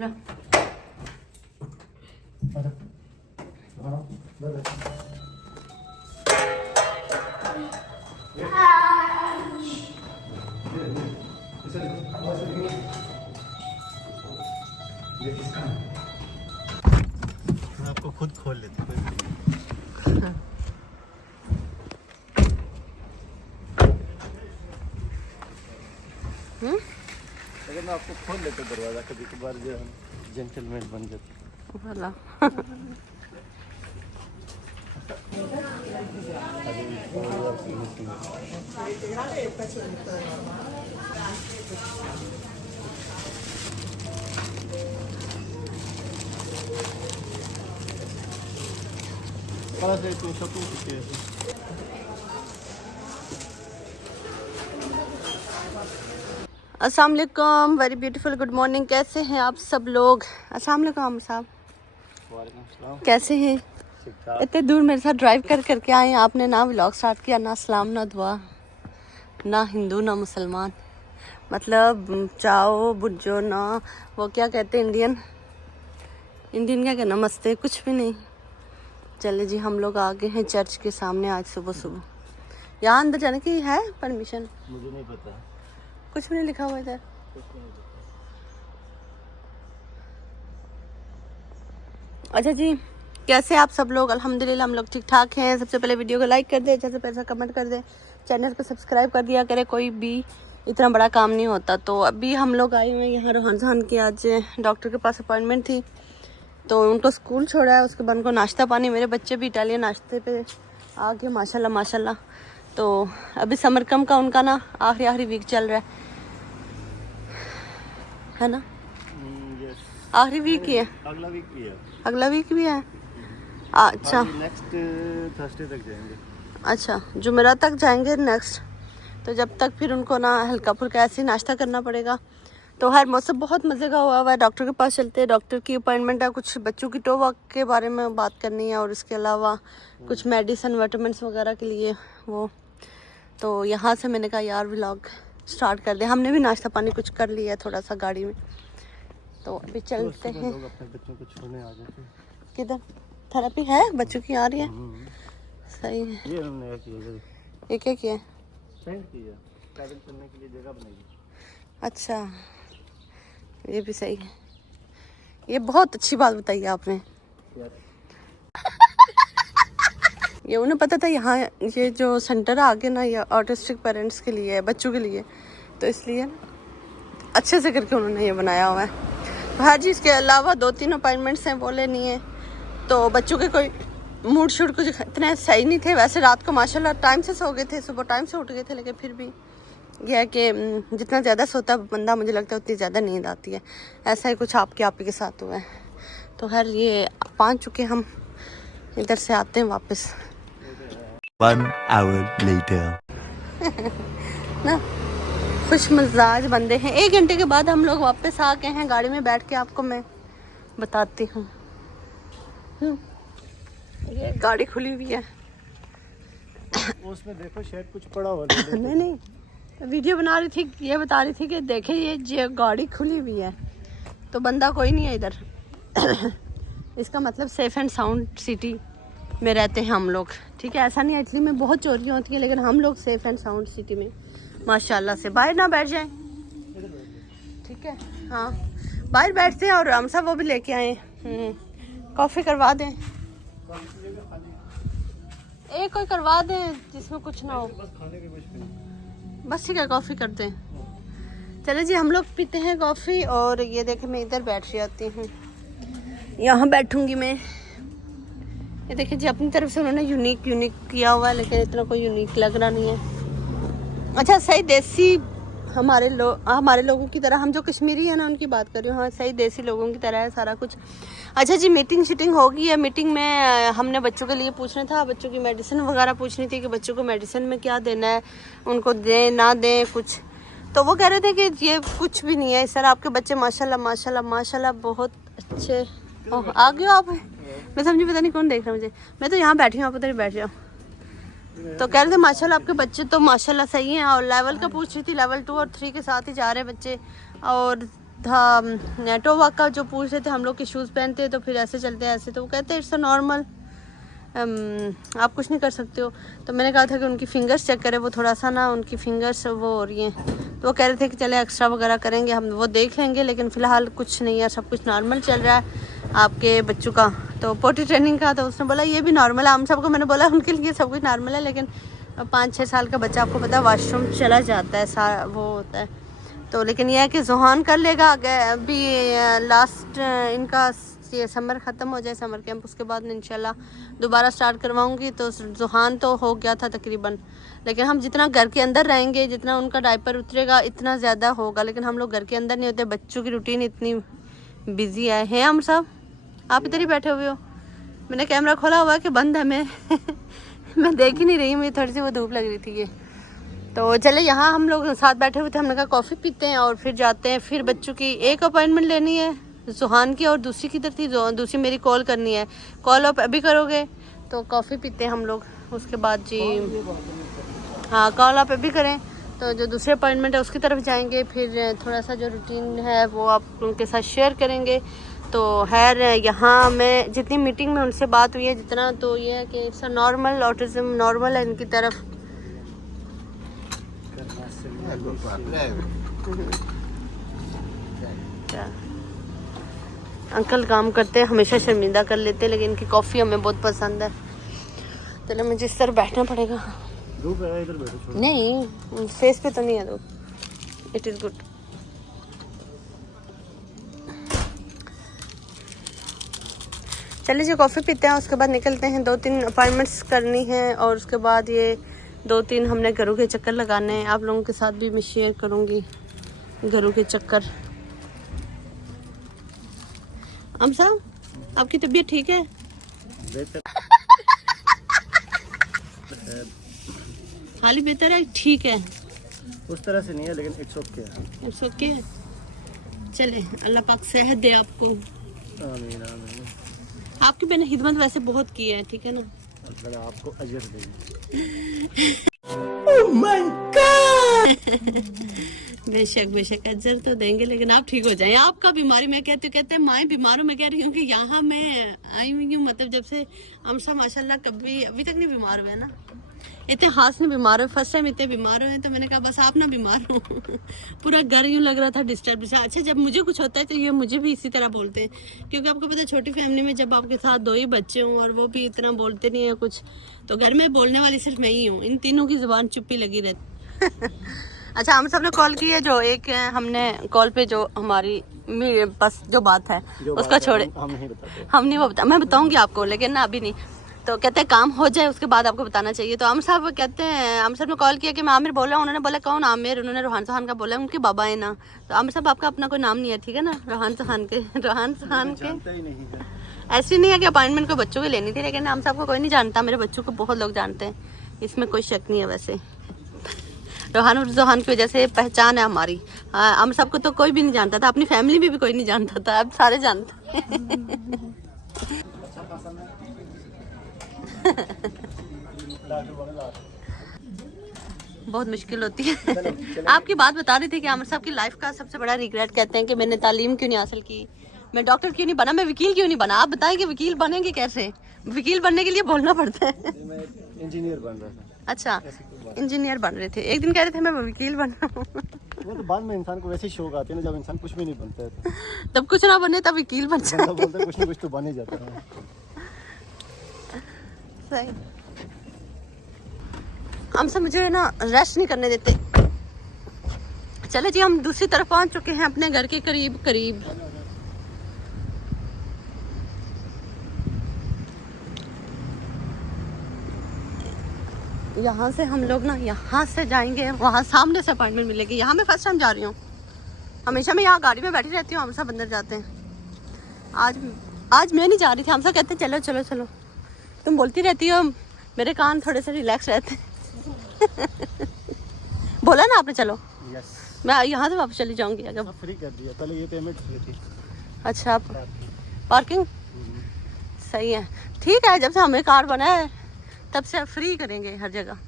दूसरा। आपको खुद खोल लेते कोई अगर मैं आपको खोल लेते दरवाजा कभी कभार जो हम जेंटलमैन बन जाते वाला। अस्सलाम वालेकुम, वेरी ब्यूटीफुल गुड मॉर्निंग। कैसे हैं आप सब लोग? अस्सलाम वालेकुम साहब, कैसे हैं? इतने दूर मेरे साथ ड्राइव कर करके आए, आपने ना व्लॉग स्टार्ट किया, ना सलाम, ना दुआ, ना हिंदू ना मुसलमान, मतलब चाओ बुज्जो ना वो क्या कहते हैं इंडियन क्या कहना, नमस्ते, कुछ भी नहीं। चले जी, हम लोग आ गए हैं चर्च के सामने आज सुबह सुबह। यहाँ अंदर जाने की है परमिशन? मुझे नहीं पता, कुछ भी नहीं लिखा हुआ इधर। अच्छा जी, कैसे आप सब लोग? अल्हम्दुलिल्लाह हम लोग ठीक ठाक हैं। सबसे पहले वीडियो को लाइक कर दे, अच्छा से पैसा कमेंट कर दे, चैनल को सब्सक्राइब कर दिया करे, कोई भी इतना बड़ा काम नहीं होता। तो अभी हम लोग आए हुए हैं यहाँ रोहान खान की, आज डॉक्टर के पास अपॉइंटमेंट थी, तो उनको स्कूल छोड़ा है, उसके बाद उनको नाश्ता पानी, मेरे बच्चे भी इटालियन नाश्ते पे आ गए माशाल्लाह माशाल्लाह। तो अभी समर कैंप का उनका ना आखिरी वीक चल रहा है ना? आखिरी वीक ही है, अगला वीक भी है, अगला वीक भी है। अच्छा, नेक्स्ट थर्सडे तक जाएंगे। अच्छा जुमेरात तक जाएंगे नेक्स्ट। तो जब तक फिर उनको ना हल्का फुल्का ऐसे ही नाश्ता करना पड़ेगा। तो हर मौसम बहुत मज़े का हुआ है। डॉक्टर के पास चलते हैं, डॉक्टर की अपॉइंटमेंट है, कुछ बच्चों की टो वर्क के बारे में बात करनी है, और इसके अलावा कुछ मेडिसिन विटामिन्स वगैरह के लिए वो। तो यहाँ से मैंने कहा यार व्लॉग स्टार्ट कर दे। हमने भी नाश्ता पानी कुछ कर लिया है थोड़ा सा गाड़ी में, तो अभी चलते हैं। लोग अपने बच्चों को छोड़ने आ जाते हैं। किधर थेरेपी है बच्चों की? आ रही है, सही है। ये हमने किया, ये क्या किया? टेंट किया, पैदल चलने के लिए जगह बनाई। अच्छा, ये भी सही है। ये बहुत अच्छी बात बताई आपने। ये उन्हें पता था यहाँ ये जो सेंटर है आगे ना, ये ऑटिस्टिक पेरेंट्स के लिए है, बच्चों के लिए, तो इसलिए अच्छे से करके उन्होंने ये बनाया हुआ है। तो हर चीज़ के अलावा 2-3 अपॉइंटमेंट्स हैं वो लेनी है। तो बच्चों के कोई मूड शूट कुछ इतने सही नहीं थे। वैसे रात को माशाल्लाह टाइम से सो गए थे, सुबह टाइम से उठ गए थे, लेकिन फिर भी यह है कि जितना ज़्यादा सोता बंदा, मुझे लगता है उतनी ज़्यादा नींद आती है। ऐसा ही कुछ आप ही के साथ हुआ है। तो हर ये 5 चुके, हम इधर से आते हैं वापस। 1 hour later. ना खुश मिजाज बंदे हैं। 1 घंटे के बाद हम लोग वापस आ गए हैं गाड़ी में बैठ के, आपको मैं बताती हूँ। ये गाड़ी खुली हुई है। उसमें देखो शायद कुछ पड़ा हो। नहीं, वीडियो बना रही थी, ये बता रही थी कि देखे ये गाड़ी खुली हुई है, तो बंदा कोई नहीं है इधर। इसका मतलब सेफ एंड साउंड सिटी में रहते हैं हम लोग, ठीक है? ऐसा नहीं है इटली में बहुत चोरियाँ होती हैं, लेकिन हम लोग सेफ एंड साउंड सिटी में माशाल्लाह से। बाहर ना बैठ जाएं, ठीक है? हाँ, बाहर बैठते हैं। और हम सब वो भी लेके आए, कॉफ़ी करवा दें, एक कोई करवा दें जिसमें कुछ ना हो, बस ठीक है, कॉफ़ी करते हैं। चले जी, हम लोग पीते हैं कॉफ़ी। और ये देखें, मैं इधर बैठ जाती हूँ, यहाँ बैठूंगी मैं। ये देखिए जी, अपनी तरफ से उन्होंने यूनिक किया हुआ है, लेकिन इतना कोई यूनिक लग रहा नहीं है। अच्छा, सही देसी हमारे लोगों की तरह, हम जो कश्मीरी है ना उनकी बात कर रही हूँ। हाँ, सही देसी लोगों की तरह है सारा कुछ। अच्छा जी, मीटिंग हो गई है। मीटिंग में हमने बच्चों के लिए पूछना था, बच्चों की मेडिसिन वगैरह पूछनी थी कि बच्चों को मेडिसिन में क्या देना है, उनको दें ना दें कुछ। तो वो कह रहे थे कि ये कुछ भी नहीं है सर, आपके बच्चे माशाल्लाह माशाल्लाह माशाल्लाह बहुत अच्छे। आ गए हो आप? मैं समझी पता नहीं कौन देख रहा है मुझे, मैं तो यहाँ बैठी हूँ, आप उधर ही बैठ जाओ। तो कह रहे थे माशाल्लाह आपके बच्चे तो माशाल्लाह सही हैं। और लेवल का पूछ रही थी, लेवल 2 और 3 के साथ ही जा रहे बच्चे। और था टोवा का जो पूछ रहे थे हम लोग के शूज़ पहनते हैं तो फिर ऐसे चलते हैं ऐसे, तो वो कहते हैं इट्स अ नॉर्मल, आप कुछ नहीं कर सकते हो। तो मैंने कहा था कि उनकी फिंगर्स चेक करें, वो थोड़ा सा ना उनकी फिंगर्स वो हो रही हैं, तो वो कह रहे थे कि चले एक्स्ट्रा वगैरह करेंगे, हम वो देख लेंगे, लेकिन फ़िलहाल कुछ नहीं है, सब कुछ नॉर्मल चल रहा है आपके बच्चों का। तो पोटी ट्रेनिंग का तो उसने बोला ये भी नॉर्मल है, हम सबको मैंने बोला उनके लिए सब कुछ नॉर्मल है, लेकिन 5-6 साल का बच्चा आपको पता है वॉशरूम चला जाता है, वो होता है। तो लेकिन यह है कि जोहान कर लेगा, अभी लास्ट इनका ये समर ख़त्म हो जाए, समर कैंप, उसके बाद इंशाल्लाह दोबारा स्टार्ट करवाऊंगी। तो जोहान तो हो गया था तकरीबन, लेकिन हम जितना घर के अंदर रहेंगे, जितना उनका डायपर उतरेगा इतना ज़्यादा होगा, लेकिन हम लोग घर के अंदर नहीं होते, बच्चों की रूटीन इतनी बिजी है हम सब। आप इधर ही बैठे हुए हो, मैंने कैमरा खोला हुआ है कि बंद है, मैं देख ही नहीं रही, मुझे थोड़ी सी वो धूप लग रही थी ये। तो चले यहाँ हम लोग साथ बैठे हुए थे, हमने कहा कॉफ़ी पीते हैं और फिर जाते हैं। फिर बच्चों की एक अपॉइंटमेंट लेनी है सुहान की, और दूसरी किधर थी, दूसरी मेरी कॉल करनी है। कॉल आप अभी करोगे तो कॉफ़ी पीते हैं हम लोग, उसके बाद जी हाँ कॉल आप अभी करें तो जो दूसरी अपॉइंटमेंट है उसकी तरफ जाएंगे। फिर थोड़ा सा जो रूटीन है वो आप उनके साथ शेयर करेंगे। तो खैर यहाँ मैं जितनी मीटिंग में उनसे बात हुई है जितना, तो ये है कि इट्स नॉर्मल, ऑटिज्म नॉर्मल है इनकी तरफ। अंकल काम करते हैं, हमेशा शर्मिंदा कर लेते हैं, लेकिन इनकी कॉफ़ी हमें बहुत पसंद है। चलो मुझे इस तरह बैठना पड़ेगा। धूप है इधर बैठो। नहीं फेस पे तो नहीं है धूप, इट इज़ गुड। चलिए जी कॉफ़ी पीते हैं, उसके बाद निकलते हैं। 2-3 अपॉइंटमेंट्स करनी है और उसके बाद ये 2-3 हमने घरों के चक्कर लगाने हैं। आप लोगों के साथ भी मैं शेयर करूँगी घरों के चक्कर। हम साहब आपकी तबीयत ठीक है? खाली बेहतर है, ठीक है, उस तरह से नहीं है, लेकिन इट्स ओके है। It's okay. चले अल्लाह पाक सेहत दे आपको। आमीन आमीन। आपकी मैंने खिदमत वैसे बहुत की है, ठीक है ना? अल्लाह आपको अजर दे। Oh my God. बेशक अजर तो देंगे, लेकिन आप ठीक हो जाएं। आपका बीमारी मैं कहते हैं माएँ बीमार हूँ, मैं कह रही हूँ कि यहाँ मैं आई हुई हूँ, मतलब जब से हम सब माशाल्लाह कभी अभी तक नहीं बीमार हुए ना, इतने खास नहीं बीमार हुए, फर्स्ट टाइम इतने बीमार हुए। तो मैंने कहा बस आप ना बीमार हो। पूरा घर यूँ लग रहा था डिस्टर्ब। अच्छा जब मुझे कुछ होता है तो ये मुझे भी इसी तरह बोलते हैं, क्योंकि आपको पता है छोटी फैमिली में जब आपके साथ 2 ही बच्चे हों और वो भी इतना बोलते नहीं है कुछ, तो घर में बोलने वाली सिर्फ मैं ही हूँ, इन तीनों की जुबान चुप्पी लगी रहती। अच्छा हम सब ने कॉल की है, जो एक हमने कॉल पे जो हमारी बस जो बात है उसका छोड़े, हम नहीं बताते, हम नहीं बता, मैं बताऊंगी आपको, लेकिन ना अभी नहीं। तो कहते हैं काम हो जाए उसके बाद आपको बताना चाहिए। तो हम सब कहते हैं, हम सब ने कॉल किया कि मैं आमिर बोल रहा हूँ। उन्होंने बोला कौन आमिर? उन्होंने रोहान सुहान का बोला, उनके बाबा है ना। तो हम सब आपका अपना कोई नाम नहीं है, ठीक है ना? रोहान सुहान के ही नहीं है। ऐसी नहीं है कि अपॉइंटमेंट को बच्चों की लेनी थी, लेकिन हम सबको कोई नहीं जानता, मेरे बच्चों को बहुत लोग जानते हैं, इसमें कोई शक नहीं है। वैसे रोहान और जोहान की वजह से पहचान है हमारी। हम सबको तो कोई भी नहीं जानता था, अपनी फैमिली में भी कोई नहीं जानता था, अब सारे जानते हैं। बहुत मुश्किल होती है। आपकी बात बता रही थी कि आमिर साहब की लाइफ का सबसे बड़ा रिग्रेट कहते हैं कि मैंने तालीम क्यों नहीं हासिल की, मैं डॉक्टर क्यों नहीं बना, मैं वकील क्यों नहीं बना। आप बताएं कि वकील बनेंगे कैसे? वकील बनने के लिए बोलना पड़ता है। मैं इंजीनियर बन रहा था। अच्छा इंजीनियर बन रहे थे, एक दिन कह रहे थे मैं वकील बन रहा हूँ। वो तो बाद में इंसान को वैसे ही शौक आते हैं ना, जब इंसान कुछ भी नहीं बनता है तब कुछ ना बने तब वकील बन जाए। बोलता है कुछ ना कुछ तो बन ही जाता है। सही। हम सब मुझे ना रेस्ट नहीं करने देते। चले जी हम दूसरी तरफ पहुंच चुके हैं, अपने घर के करीब। यहाँ से हम लोग ना यहाँ से जाएंगे, वहाँ सामने से अपॉइंटमेंट मिलेगी। यहाँ मैं फर्स्ट टाइम जा रही हूँ, हमेशा मैं यहाँ गाड़ी में बैठी रहती हूँ, हम सब अंदर जाते हैं। आज मैं नहीं जा रही थी, हम सब कहते चलो चलो चलो, तुम बोलती रहती हो, मेरे कान थोड़े से रिलैक्स रहते हैं। बोला ना आपने चलो। यस। मैं यहाँ से वापस चली जाऊँगी अगर फ्री कर दिया, पहले ये पेमेंट फ्री थी। अच्छा पार्किंग सही है, ठीक है। जब से हमें कार बना है तब से फ्री करेंगे हर जगह।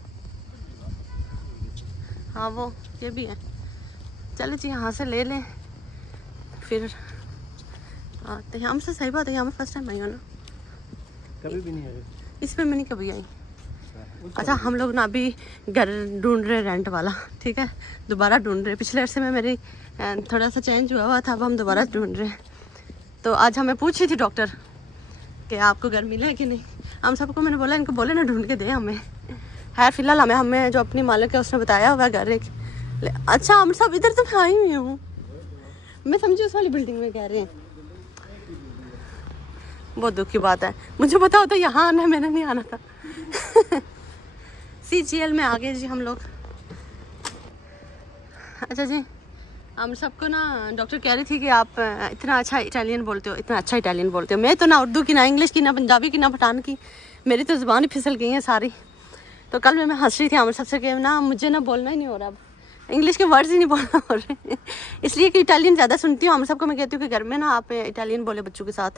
हाँ वो ये भी है। चलो जी यहाँ से ले लें, फिर आते हैं। हमसे सही बात है, यहाँ मैं फर्स्ट टाइम आई हूँ ना, कभी भी नहीं है इसमें मैं नहीं कभी आई। अच्छा हम लोग ना अभी घर ढूंढ रहे रेंट वाला, ठीक है, दोबारा ढूंढ रहे। पिछले अरसे में मेरी थोड़ा सा चेंज हुआ था, अब हम दोबारा ढूंढ रहे हैं। तो आज हमें पूछी थी डॉक्टर कि आपको घर मिला है कि नहीं। हम सबको मैंने बोला इनको बोले ना ढूंढ के दे हमें। है फिलहाल हमें जो अपनी मालिक है उसने बताया हुआ घर एक। अच्छा हम सब इधर तो मैं आई हुई हूँ, मैं समझी उस वाली बिल्डिंग में कह रहे हैं। बहुत दुख की बात है, मुझे पता होता यहाँ आना है, मैंने नहीं आना था। CGL में आ गए जी हम लोग। अच्छा जी हम सबको ना डॉक्टर कह रही थी कि आप इतना अच्छा इटालियन बोलते हो, इतना अच्छा इटालियन बोलते हो। मैं तो ना उर्दू की, ना इंग्लिश की, ना पंजाबी की, ना पठान की, मेरी तो ज़ुबान ही फिसल गई है सारी। तो कल मैं हंस रही थी आमिर सबसे कि ना मुझे ना बोलना ही नहीं हो रहा, अब इंग्लिश के वर्ड्स ही नहीं बोलना हो रहे। इसलिए कि इटालियन ज़्यादा सुनती हूँ। हम सबको मैं कहती हूँ कि घर में ना आप इटालियन बोले बच्चों के साथ,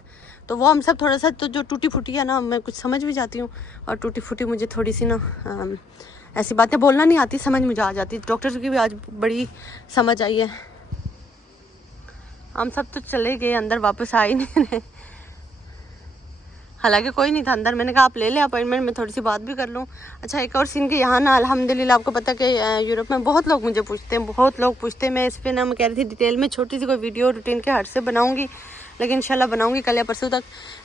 तो वो हम सब थोड़ा सा तो जो टूटी फूटी है ना, मैं कुछ समझ भी जाती हूँ, और टूटी फूटी मुझे थोड़ी सी ना ऐसी बातें बोलना नहीं आती, समझ मुझे आ जाती। डॉक्टर की भी आज बड़ी समझ आई है। हम सब तो चले गए अंदर, वापस आ ही नहीं रहे। हालांकि कोई नहीं था अंदर, मैंने कहा आप ले लें अपॉइंटमेंट, मैं थोड़ी सी बात भी कर लूँ। अच्छा एक और सीन के यहाँ ना अल्हम्दुलिल्लाह, आपको पता कि यूरोप में बहुत लोग मुझे पूछते हैं, बहुत लोग पूछते हैं। मैं इस पर ना मैं कह रही थी डिटेल में छोटी सी कोई वीडियो रूटीन के हट से बनाऊँगी, लेकिन इंशाल्लाह बनाऊँगी कल या परसों तक।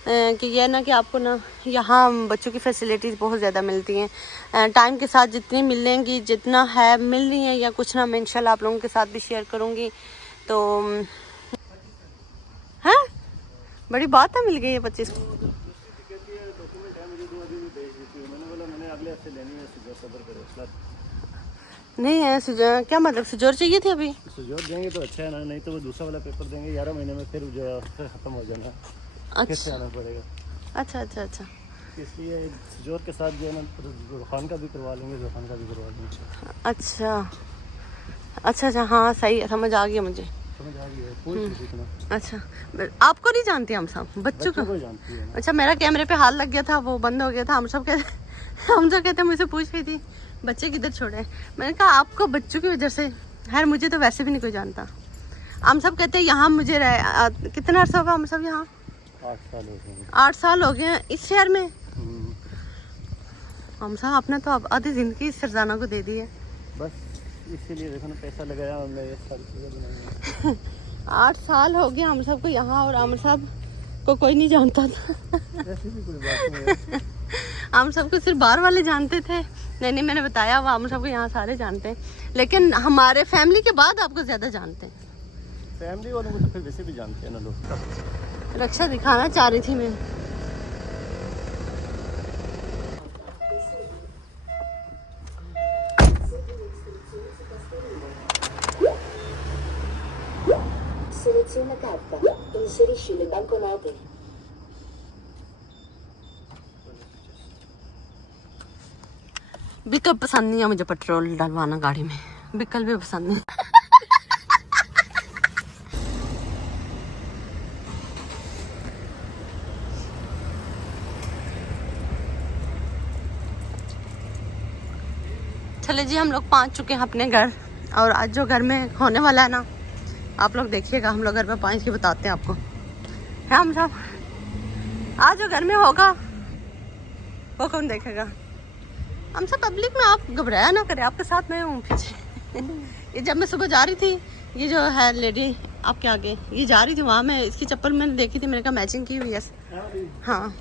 कि यह ना कि आपको ना यहाँ बच्चों की फैसिलिटीज़ बहुत ज़्यादा मिलती हैं। टाइम के साथ जितनी मिलेंगी, जितना है मिल रही हैं या कुछ ना, मैं इंशाल्लाह आप लोगों के साथ भी शेयर करूँगी। तो है बड़ी बात है, मिल गई है 25 नहीं है। क्या मतलब सुजोर चाहिए थी अभी? सुजोर देंगे तो अच्छा है ना, नहीं तो वो दूसरा वाला पेपर देंगे 11 महीने में, फिर जो है खत्म हो जाना, कैसे आना पड़ेगा। अच्छा अच्छा अच्छा, इसलिए सुजोर के साथ जो है ना रुखान का भी करवा लेंगे, रुखान का भी करवा लेंगे। अच्छा अच्छा अच्छा, हाँ सही है, समझ आ गया मुझे, समझ आ गई है। कोई अच्छा आपको नहीं जानते हम सब, बच्चों को जानती है। अच्छा मेरा कैमरे पे हाथ लग गया था, वो बंद हो गया था। हम सब कहते मुझे पूछ रही थी बच्चे किधर छोड़े, मैंने कहा आपको बच्चों की वजह से, खैर मुझे तो वैसे भी नहीं कोई जानता। हम सब कहते हैं यहाँ मुझे रहे कितना अर्सा होगा, हम सब यहाँ 8 साल हो गए। 8 साल हो गए इस शहर में। हम सब आपने तो अब आधी जिंदगी सरजाना को दे दी है। बस इसीलिए देखो ना पैसा लगाया हमने, ये सारी चीज़ें बनाई। 8 साल हो गए हम सबको यहाँ, और आमिर साहब को कोई नहीं जानता था। ऐसी भी कोई बात नहीं है। हम सबको सिर्फ बाहर वाले जानते थे। नहीं मैंने बताया हुआ, हम सबको यहाँ सारे जानते हैं, लेकिन हमारे फैमिली के बाद आपको ज़्यादा जानते हैं। फैमिली वालों को तो फिर वैसे भी जानते हैं ना लोग। रक्षा दिखाना चाह रही थी मैं। Seleziona carta, inserisci le banconote. विकल्प पसंद नहीं है मुझे, पेट्रोल डलवाना गाड़ी में विकल्प भी पसंद नहीं। चले जी हम लोग पहुंच चुके हैं अपने घर, और आज जो घर में होने वाला है ना, आप लोग देखिएगा। हम लोग घर में पहुंच के बताते हैं आपको। है हम सब आज जो घर में होगा वो कौन देखेगा? हम सब पब्लिक में, आप घबराया ना करें, आपके साथ मैं हूँ पीछे। ये जब मैं सुबह जा रही थी, ये जो है लेडी आपके आगे, ये जा रही थी वहाँ, मैं इसकी चप्पल मैंने देखी थी, मैंने कहा मैचिंग की हुई है। हाँ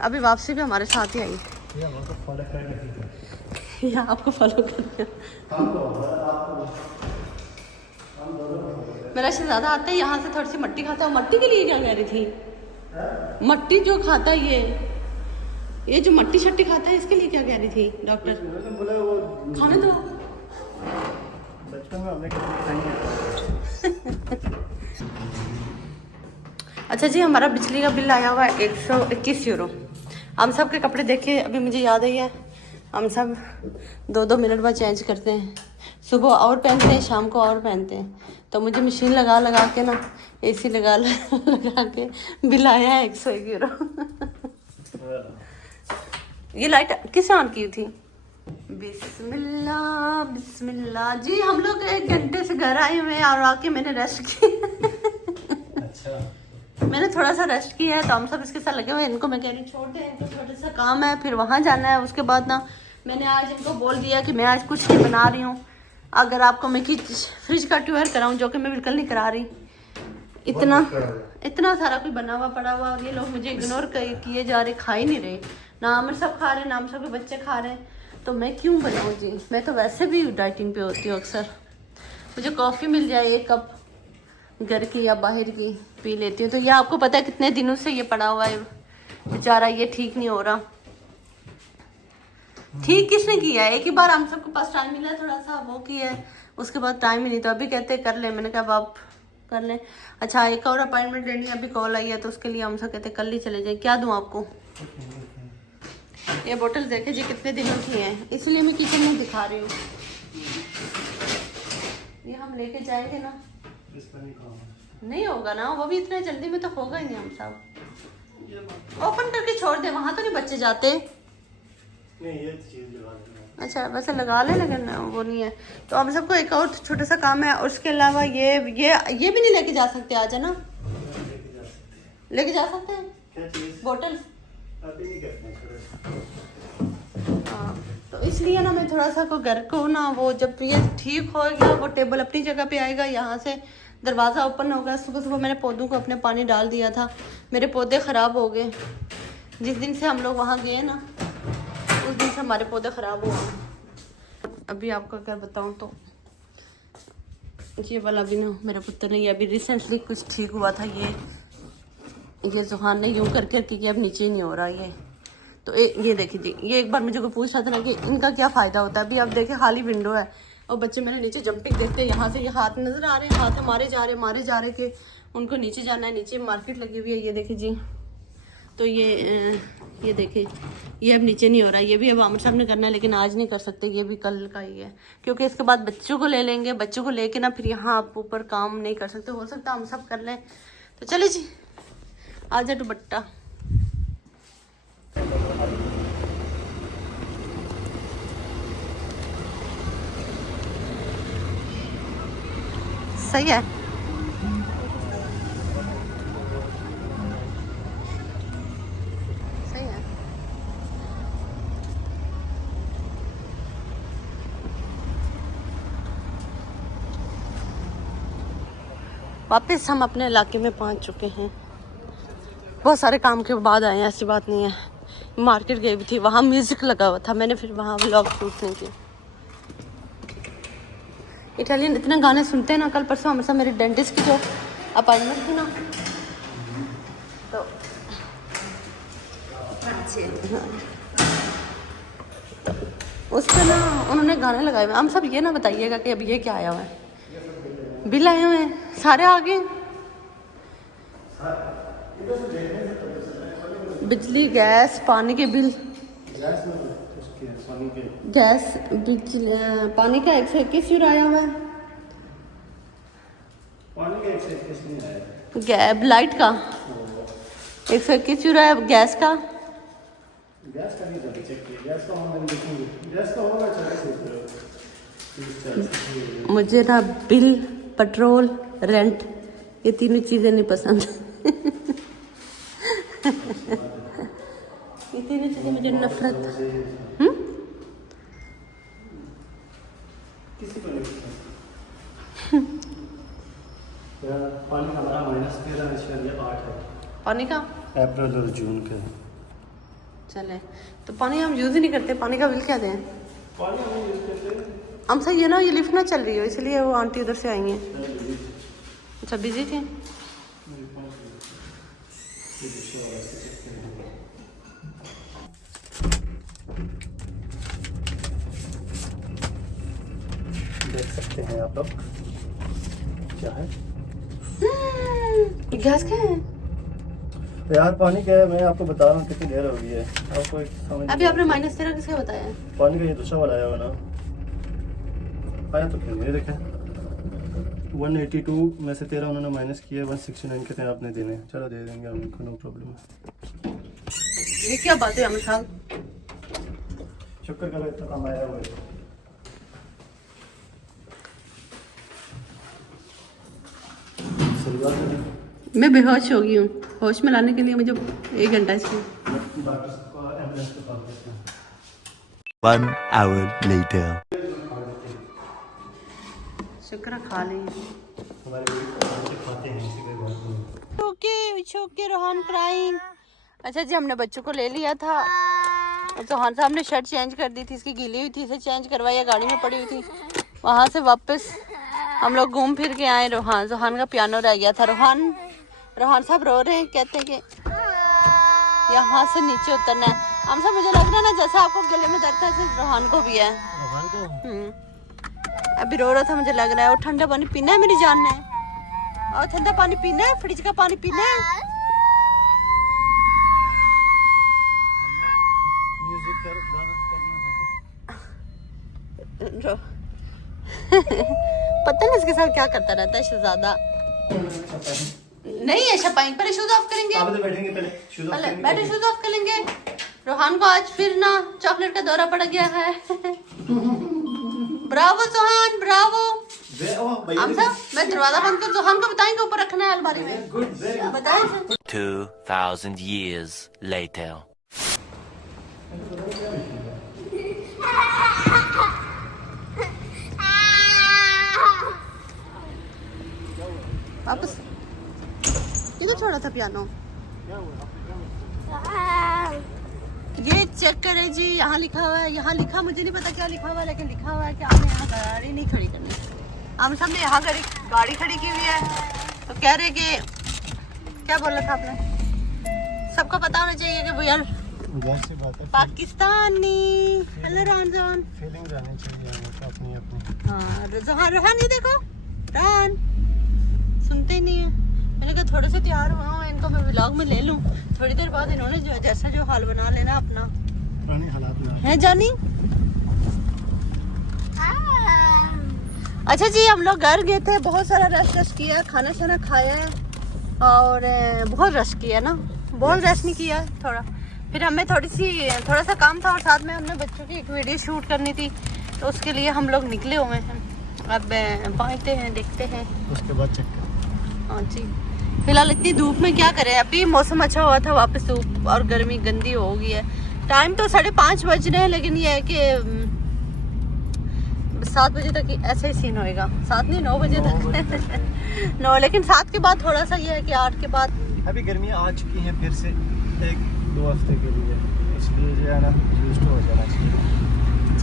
अभी वापसी भी हमारे साथ ही आई। या आपको फॉलो कर दिया। मेरा शहजादा आता है यहाँ से थोड़ी सी मट्टी खाता है। मट्टी के लिए क्या कह रही थी? मट्टी जो खाता है ये जो मट्टी शट्टी खाता है, इसके लिए क्या कह रही थी डॉक्टर? खाने दो। बचपन में हमने खाई। अच्छा जी हमारा बिजली का बिल आया हुआ है 121 यूरो। हम सब के कपड़े देखे अभी मुझे याद आई है, हम सब 2-2 मिनट बाद चेंज करते हैं। सुबह और पहनते हैं, शाम को और पहनते हैं। तो मुझे मशीन लगा के ना, AC लगा के बिल आया है 101 यूरो। ये लाइट किसने ऑन की थी? बिस्मिल्लाह बिस्मिल्लाह जी। हम लोग 1 घंटे से घर आए हुए हैं और आके मैंने रेस्ट की। अच्छा मैंने थोड़ा सा रेस्ट किया है तो हम सब इसके साथ लगे हुए हैं। इनको मैं कह रही हूँ छोड़ दें, इनको थोड़ा सा काम है, फिर वहाँ जाना है। उसके बाद ना मैंने आज इनको बोल दिया कि मैं आज कुछ नहीं बना रही हूँ। अगर आपको मैं फ्रिज का टूर कराऊँ, जो कि मैं बिल्कुल नहीं करा रही, इतना सारा कोई बना हुआ पड़ा हुआ और ये लोग मुझे इग्नोर किए जा रहे, खा ही नहीं रहे। ना हम सब खा रहे हैं, ना हम सब के बच्चे खा रहे हैं, तो मैं क्यों बनाऊँ जी। मैं तो वैसे भी डाइटिंग पे होती हूँ। अक्सर मुझे कॉफ़ी मिल जाए 1 कप घर की या बाहर की, पी लेती हूँ। तो ये आपको पता है कितने दिनों से ये पड़ा हुआ है बेचारा, ये ठीक नहीं हो रहा। ठीक किसने किया है? एक ही बार हम सबके पास टाइम मिला, थोड़ा सा वो किया है, उसके बाद टाइम ही नहीं। तो अभी कहते कर ले, मैंने कहा अब आप कर लें। अच्छा, एक और अपॉइंटमेंट लेनी है, अभी कॉल आई है, तो उसके लिए हम सब कहते कल ही चले जाए। क्या दूं आपको? ये बोतल देखे जी कितने दिनों की हैं, इसलिए मैं किचन में दिखा रही हूँ। ये हम लेके जाएंगे ना, नहीं होगा ना, वो भी इतने जल्दी में तो होगा ही नहीं। हम सब ओपन करके छोड़ दे, वहां तो नहीं बच्चे जाते। नहीं, ये चीज लगा देना। अच्छा, वैसे लगा ले, लेकिन वो नहीं है। तो हम सबको एक और छोटा सा काम है। उसके अलावा ये भी नहीं लेके जा सकते आज, है ना? लेके जा सकते हैं क्या चीज? बोतल। अभी नहीं करते हैं। हाँ, तो इसलिए ना मैं थोड़ा सा को घर को ना, वो जब ये ठीक हो गया, वो टेबल अपनी जगह पे आएगा, यहाँ से दरवाज़ा ओपन होगा। सुबह सुबह मैंने पौधों को अपने पानी डाल दिया था, मेरे पौधे ख़राब हो गए। जिस दिन से हम लोग वहाँ गए ना, उस दिन से हमारे पौधे ख़राब हो गए। अभी आपको क्या बताऊँ, तो ये वाला भी ना मेरे पुत्र ने, ये अभी रिसेंटली कुछ ठीक हुआ था। ये जुहान ने यूँ कर करके अब नीचे ही नहीं हो रहा ये। तो ये देखिए जी, ये एक बार मुझे कोई पूछ रहा था ना कि इनका क्या फ़ायदा होता है। अभी आप देखिए खाली विंडो है और बच्चे मेरे नीचे जंपिंग देखते हैं, यहाँ से ये हाथ नज़र आ रहे हैं, हाथ मारे जा रहे कि उनको नीचे जाना है। नीचे मार्केट लगी हुई है, ये देखिए जी। तो ये देखिए, ये अब नीचे नहीं हो रहा है। ये भी अब आमिर साहब ने करना है, लेकिन आज नहीं कर सकते, ये भी कल का ही है, क्योंकि इसके बाद बच्चों को ले लेंगे। बच्चों को लेके ना फिर यहाँ आप ऊपर काम नहीं कर सकते। हो सकता हम सब कर लें। तो चले जी, आ जा दुपट्टा। सही है। सही है। वापस हम अपने इलाके में पहुंच चुके हैं। बहुत सारे काम के बाद आए हैं, ऐसी बात नहीं है। मार्केट गई भी थी, वहाँ म्यूजिक लगा हुआ था, मैंने फिर वहाँ व्लॉग शूट नहीं किया। इटालियन इतने गाने सुनते हैं ना। कल परसों हमेशा मेरी डेंटिस्ट की जो अपॉइंटमेंट थी ना, तो उस पर ना उन्होंने गाने लगाए हुए। हम सब ये ना बताइएगा कि अब ये क्या आया हुआ है। बिल आए हुए हैं सारे आगे, बिजली, गैस, पानी के बिल। गैस, बिजली, पानी का 121 यूरो आया हुआ है। पानी का 121 नहीं आया। लाइट का 121 यूरो है। गैस का नहीं जाके चेक किया। गैस का ऑनलाइन देखेंगे, गैस का होगा 40। मुझे ना बिल, पेट्रोल, रेंट, ये तीनों चीज़ें नहीं पसंद। ये तीनों चीज़ें मुझे नफरत। किसी को नहीं पानी का हमारा -13.8 है। पानी का अप्रैल और जून का। चले, तो पानी हम यूज़ ही नहीं करते, पानी का बिल क्या दें? पानी हम यूज़ करते हैं। हम सही है ना, ये लिफ्ट ना चल रही हो, इसलिए वो आंटी उधर से आई हैं। अच्छा, बिजी थी। देख सकते हैं आप लोग क्या है। गैस क्या है यार? पानी क्या है, मैं आपको बता रहा हूँ कितनी देर हो गई है। आपको एक समझ अभी आपने -13 किसका बताया है? पानी का ये दूसरा वाला आया हुआ ना, आया तो फिर ये देखें 182 में से 13 उन्होंने माइनस किया, 169 कितने आपने देने। चलो दे देंगे हमको, नो प्रॉब्लम है। ये क्या बात है आमिर साहब? शुक्र करो इतना कम आया हुआ है। मैं बेहोश हो गई हूँ। होश में लाने के लिए मुझे 1 घंटा चाहिए। डॉक्टर को एम्बुलेंस को कॉल करते हैं। 1 hour later. शुक्र खा ली। हमारे बच्चे खाते हैं, इसी कोई बात नहीं। Okay Rohan crying. अच्छा जी, हमने बच्चों को ले लिया था। जोहान साहब ने शर्ट चेंज कर दी थी, इसकी गीली हुई थी, इसे चेंज करवाया, गाड़ी में पड़ी हुई थी। वहाँ से वापस हम लोग घूम फिर के आए। जोहान का पियानो रह गया था। रोहान साहब रो रहे हैं, कहते हैं कि यहाँ से नीचे उतरना है। हम सब मुझे लग रहा है ना जैसा आपको गले में दर्द है, ऐसे रोहान को भी है। अभी रो रहा था, मुझे लग रहा है। और ठंडा पानी पीना है मेरी जान ने, और ठंडा पानी पीना है, फ्रिज का पानी पीना है। म्यूजिक गाना करना पता नहीं इसके साथ क्या करता रहता है शहजादा। नहीं है शपाई, पहले शूज ऑफ करेंगे। आप तो बैठेंगे पहले बैठे शूज ऑफ कर लेंगे। रोहान को आज फिर ना चॉकलेट का दौरा पड़ गया है। Bravo Johan, Bravo. हम सब मैं दरवाजा बंद कर जोहान को बताएंगे ऊपर रखना है अलमारी में। बताएं 2000 years later. वापस किधर छोड़ा था पियानो? ये चेक करें जी, यहाँ लिखा हुआ है। यहाँ लिखा, मुझे नहीं पता क्या लिखा हुआ है, लेकिन लिखा हुआ है कि आपने यहाँ गाड़ी नहीं खड़ी करनी। हम सब ने यहाँ गाड़ी खड़ी की हुई है, तो कह रहे कि क्या बोला था आपने? सबको पता होना चाहिए कि वो यार पाकिस्तानी। हेलो रमजान, फीलिंग आनी चाहिए अपनी अपनी। हाँ रोहान ये देखो, रोहान सुनते ही नहीं है। मैंने कहा थोड़े से तैयार हुआ हूँ, इनको मैं व्लॉग में ले लूँ। थोड़ी देर बाद इन्होंने जैसा जो हाल बना लेना अपना। पुराने हालात में है जानी। अच्छा जी, हम लोग घर गए थे, बहुत सारा रश किया, खाना शाना खाया है और बहुत रश किया ना, बहुत रश नहीं किया थोड़ा। फिर हमें थोड़ा सा काम था और साथ में हमने बच्चों की एक वीडियो शूट करनी थी, तो उसके लिए हम लोग निकले हुए हैं। अब पहुँचते हैं, देखते हैं उसके बाद चेक कर। हाँ जी, फिलहाल इतनी धूप में क्या करें। अभी मौसम अच्छा हुआ था, वापस धूप और गर्मी गंदी हो गई है। टाइम तो 5:30 बज रहे हैं, लेकिन ये है कि 7 बजे तक ऐसे ही सीन होएगा। 7 नहीं 9 बजे तक 9, लेकिन 7 के बाद थोड़ा सा ये है कि 8 के बाद अभी गर्मियाँ आ चुकी हैं फिर से 1-2 हफ्ते के लिए, इसलिए जो है ना यूज़ हो जाना चाहिए।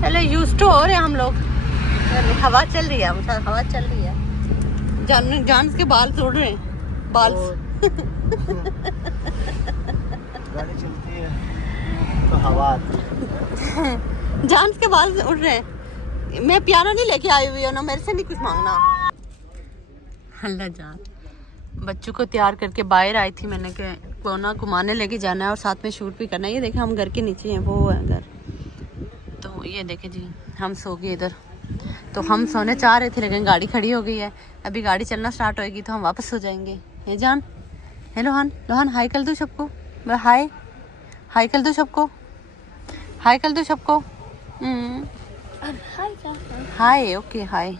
चले यूज़ टू हो रहे हैं हम लोग। हवा चल रही है, हवा चल रही है। जान के बाल तोड़ रहे हैं, बाल गाड़ी चलती है तो हवा आती है। जान के बाल उड़ रहे हैं। मैं पियानो नहीं लेके आई हुई हूँ ना, मेरे से नहीं कुछ मांगना। अल्लाह जान, बच्चों को तैयार करके बाहर आई थी मैंने कि कोना घुमाने लेके जाना है और साथ में शूट भी करना है। ये देखें हम घर के नीचे हैं, वो है घर। तो ये देखें जी, हम सो गए इधर। तो हम सोने चाह रहे थे, लेकिन गाड़ी खड़ी हो गई है। अभी गाड़ी चलना स्टार्ट होएगी तो हम वापस हो जाएंगे। हे जान, हे लोहान हाई कर दो सबको। हाई कर दो सबको, हाई कर दो सबको। हाय, ओके हाय।